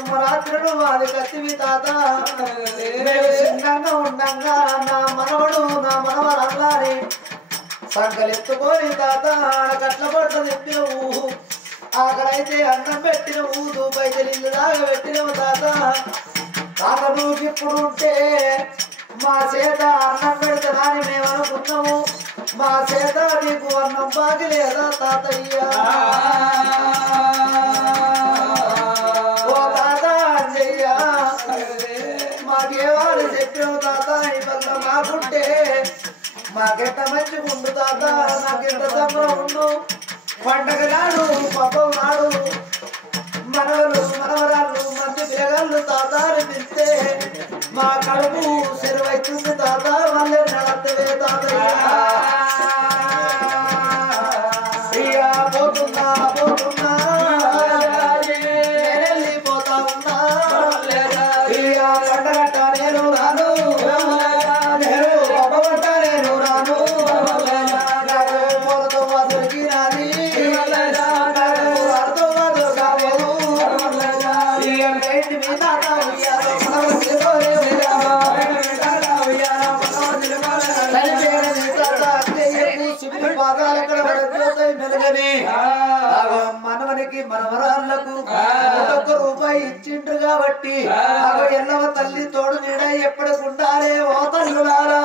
సింహరాత్రుడు అది కత్తివి తాత నేను చిన్నగా ఉండంగా నా మనవడు నా మనవరల్లారి సంకలెత్తుకొని తాత కట్ల పడ్డ తిప్పినవు ఆకలైతే అన్నం పెట్టినవు దూపైతే ఇల్లు దాకా పెట్టినవు తాత తాత నువ్వు ఇప్పుడు ఉంటే మా చేత అన్నం పెడతానని మేము అనుకున్నాము మా చేత నీకు అన్నం బాగి లేదా తాతయ్య ఓ తాత అంజయ్య మాకేవాళ్ళు చెప్పావు తాత ఈ వల్ల మాకుంటే మాకెంత మంచిగా ఉండు తాత నాకెంత సంబరం ఉండు పండగ నాడు పాపం నాడు మనవలు మనవరాళ్ళు మంది పిల్లగాళ్ళు తాత అనిపిస్తే మా కడుపు సెలవైతుంది తాత మళ్ళీ నడతవే తాతయ్య పోతున్నా పోతున్నా నేనెళ్ళిపోతా ఉన్నా పండగట్ట నేను రాను నేను పబ్బగట్ట నేను రాను పొలతో దొరికి నాది అర్థం కాలేదు ఇంటి మీద మనవనికి మనవరాళ్లకు ఒక్కొక్క రూపాయి ఇచ్చిండ్రు కాబట్టి ఎల్లవ తల్లి తోడు నీడ ఎప్పటికి ఉండాలే ఓ తల్లులారా